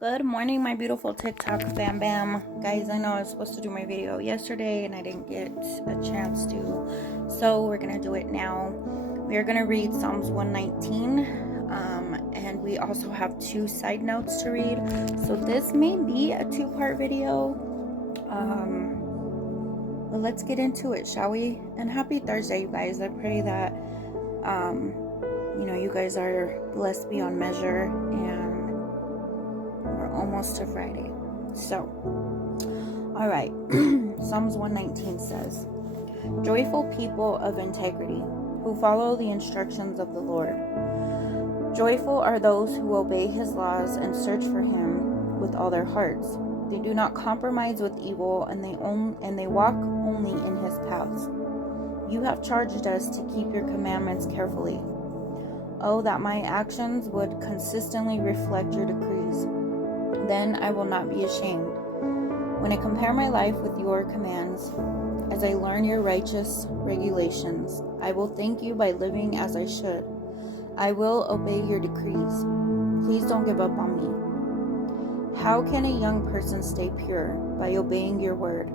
Good morning, my beautiful TikTok fam bam. Guys, I know I was supposed to do my video yesterday and I didn't get a chance to. So we're going to do it now. We are going to read Psalms 119. And we also have 2 side notes to read. So this may be a 2-part video. But let's get into it, shall we? And happy Thursday, you guys. I pray that, you guys are blessed beyond measure, and we're almost to Friday. So, all right. Psalms 119 says, "Joyful people of integrity, who follow the instructions of the Lord. Joyful are those who obey his laws and search for him with all their hearts. They do not compromise with evil, and they walk only in his paths. You have charged us to keep your commandments carefully. Oh, that my actions would consistently reflect your decrees. Then I will not be ashamed. When I compare my life with your commands, as I learn your righteous regulations, I will thank you by living as I should. I will obey your decrees. Please don't give up on me. How can a young person stay pure? By obeying your word.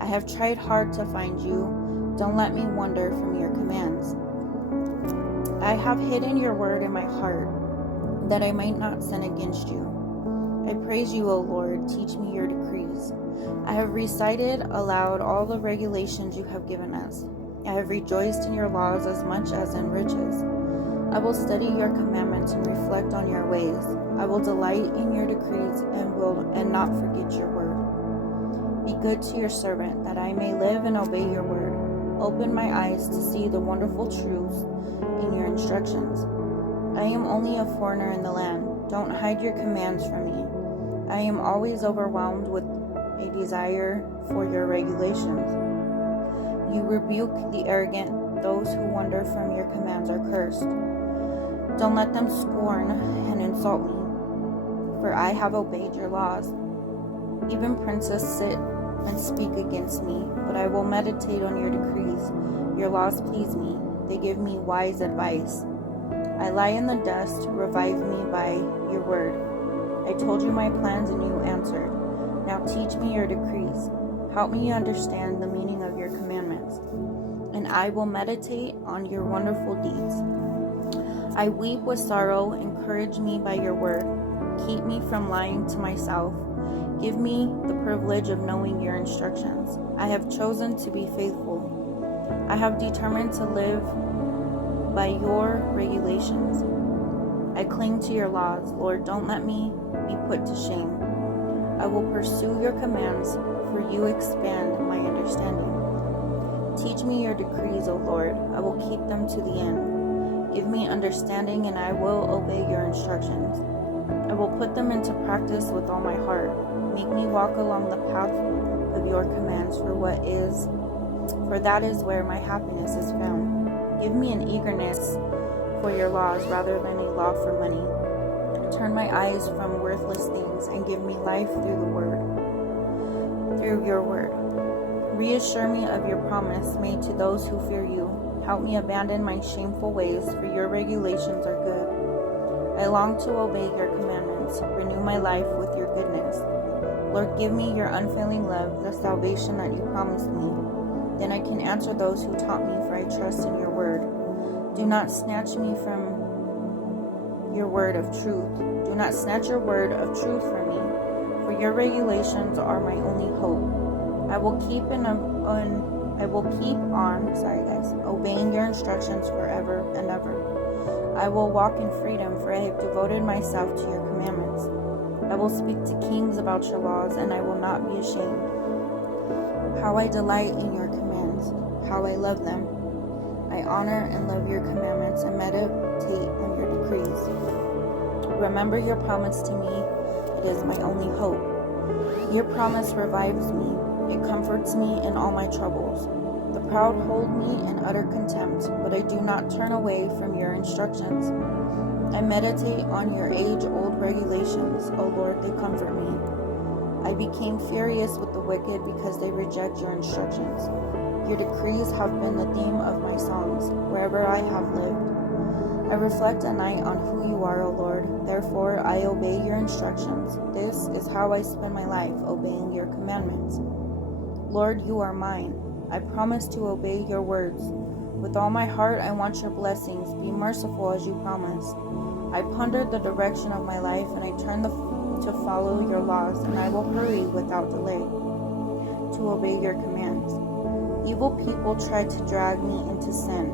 I have tried hard to find you. Don't let me wander from your commands. I have hidden your word in my heart, that I might not sin against you. I praise you, O Lord. Teach me your decrees. I have recited aloud all the regulations you have given us. I have rejoiced in your laws as much as in riches. I will study your commandments and reflect on your ways. I will delight in your decrees and not forget your word. Be good to your servant, that I may live and obey your word. Open my eyes to see the wonderful truths in your instructions. I am only a foreigner in the land. Don't hide your commands from me. I am always overwhelmed with a desire for your regulations. You rebuke the arrogant. Those who wander from your commands are cursed. Don't let them scorn and insult me, for I have obeyed your laws. Even princes sit and speak against me, but I will meditate on your decrees. Your laws please me. They give me wise advice. I lie in the dust. Revive me by your word. I told you my plans and you answered. Now teach me your decrees. Help me understand the meaning of your commandments, and I will meditate on your wonderful deeds. I weep with sorrow. Encourage me by your word. Keep me from lying to myself. Give me the privilege of knowing your instructions. I have chosen to be faithful. I have determined to live by your regulations. I cling to your laws. Lord, don't let me be put to shame. I will pursue your commands, for you expand my understanding. Teach me your decrees, O Lord. I will keep them to the end. Give me understanding, and I will obey your instructions. I will put them into practice with all my heart. Make me walk along the path of your commands, for that is where my happiness is found. Give me an eagerness for your laws rather than a law for money. Turn my eyes from worthless things and give me life through your word. Reassure me of your promise made to those who fear you. Help me abandon my shameful ways, for your regulations are good. I long to obey your commandments. Renew my life with your goodness. Lord, give me your unfailing love, the salvation that you promised me. Then I can answer those who taught me, for I trust in your word. Do not snatch me from your word of truth. Do not snatch your word of truth from me, for your regulations are my only hope. I will keep on obeying your instructions forever and ever. I will walk in freedom, for I have devoted myself to your commandments. I will speak to kings about your laws, and I will not be ashamed. How I delight in your commands, how I love them. I honor and love your commandments and meditate on your decrees. Remember your promise to me. It is my only hope. Your promise revives me. It comforts me in all my troubles. The proud hold me in utter contempt, but I do not turn away from your instructions. I meditate on your age-old regulations. O Lord, they comfort me. I became furious with the wicked because they reject your instructions. Your decrees have been the theme of my songs, wherever I have lived. I reflect at night on who you are, O Lord. Therefore, I obey your instructions. This is how I spend my life, obeying your commandments. Lord, you are mine. I promise to obey your words. With all my heart, I want your blessings. Be merciful as you promised. I pondered the direction of my life, and I turned to follow your laws, and I will hurry without delay to obey your commands. Evil people try to drag me into sin,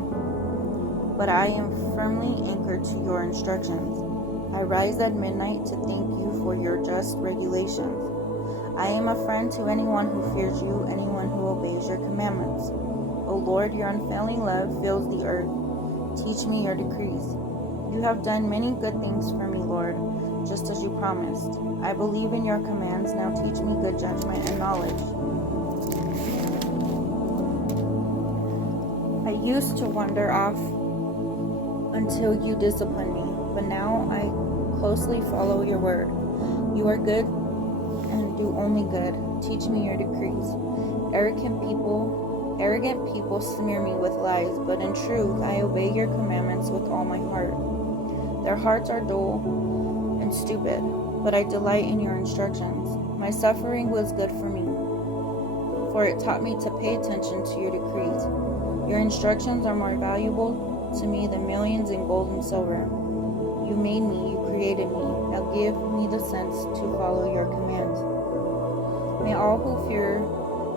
but I am firmly anchored to your instructions. I rise at midnight to thank you for your just regulations. I am a friend to anyone who fears you, anyone who obeys your commandments. O Lord, your unfailing love fills the earth. Teach me your decrees. You have done many good things for me, Lord, just as you promised. I believe in your commands. Now teach me good judgment and knowledge. I used to wander off until you disciplined me, but now I closely follow your word. You are good and do only good. Teach me your decrees. Arrogant people smear me with lies, but in truth I obey your commandments with all my heart. Their hearts are dull and stupid, but I delight in your instructions. My suffering was good for me, for it taught me to pay attention to your decrees. Your instructions are more valuable to me than millions in gold and silver. You made me, you created me. Now give me the sense to follow your commands. May all who fear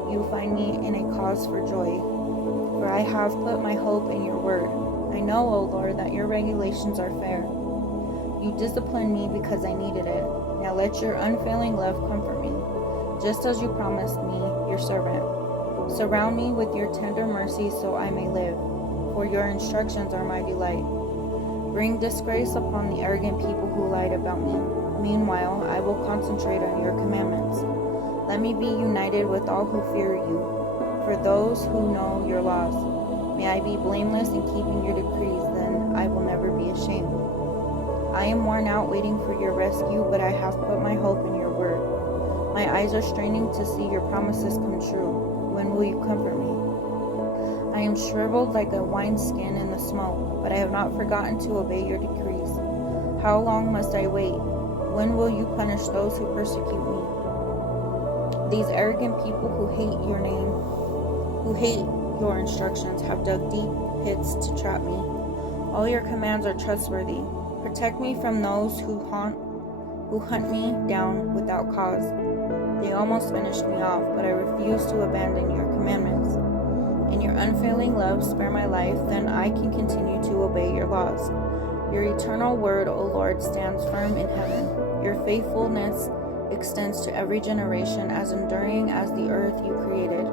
you find me in a cause for joy, for I have put my hope in your word. I know, O Lord, that your regulations are fair. You disciplined me because I needed it. Now let your unfailing love comfort me, just as you promised me, your servant. Surround me with your tender mercy so I may live, for your instructions are my delight. Bring disgrace upon the arrogant people who lied about me. Meanwhile, I will concentrate on your commandments. Let me be united with all who fear you, for those who know your laws. May I be blameless in keeping your decrees, then I will never be ashamed. I am worn out waiting for your rescue, but I have put my hope in your word. My eyes are straining to see your promises come true. When will you comfort me? I am shriveled like a wineskin in the smoke, but I have not forgotten to obey your decrees. How long must I wait? When will you punish those who persecute me? These arrogant people who hate your name, who hate your instructions, have dug deep pits to trap me. All your commands are trustworthy. Protect me from those who hunt me down without cause. They almost finished me off, but I refuse to abandon your commandments. In your unfailing love, spare my life, then I can continue to obey your laws. Your eternal word, O Lord, stands firm in heaven. Your faithfulness extends to every generation, as enduring as the earth you created.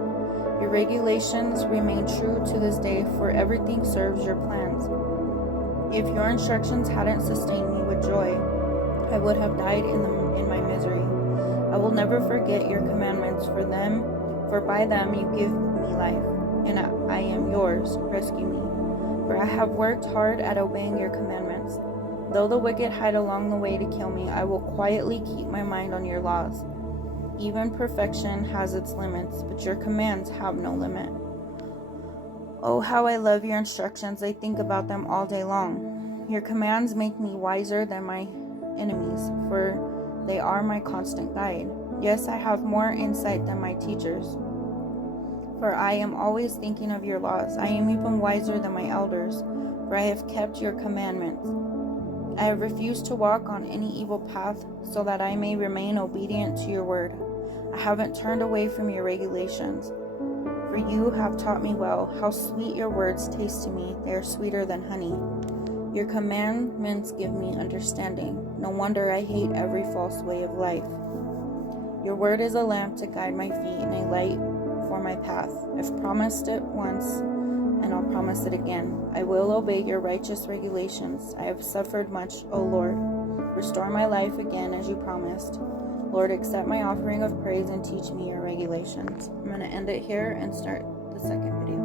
Your regulations remain true to this day, for everything serves your plans. If your instructions hadn't sustained me with joy, I would have died in my misery. I will never forget your commandments, for by them you give me life, and I am yours. Rescue me, for I have worked hard at obeying your commandments. Though the wicked hide along the way to kill me, I will quietly keep my mind on your laws. Even perfection has its limits, but your commands have no limit. Oh, how I love your instructions. I think about them all day long. Your commands make me wiser than my enemies, for they are my constant guide. Yes, I have more insight than my teachers, for I am always thinking of your laws. I am even wiser than my elders, for I have kept your commandments. I have refused to walk on any evil path, so that I may remain obedient to your word. I haven't turned away from your regulations, for you have taught me well. How sweet your words taste to me. They are sweeter than honey. Your commandments give me understanding. No wonder I hate every false way of life. Your word is a lamp to guide my feet and a light for my path. I've promised it once, and I'll promise it again. I will obey your righteous regulations. I have suffered much, O Lord. Restore my life again as you promised. Lord, accept my offering of praise and teach me your regulations. I'm going to end it here and start the second video.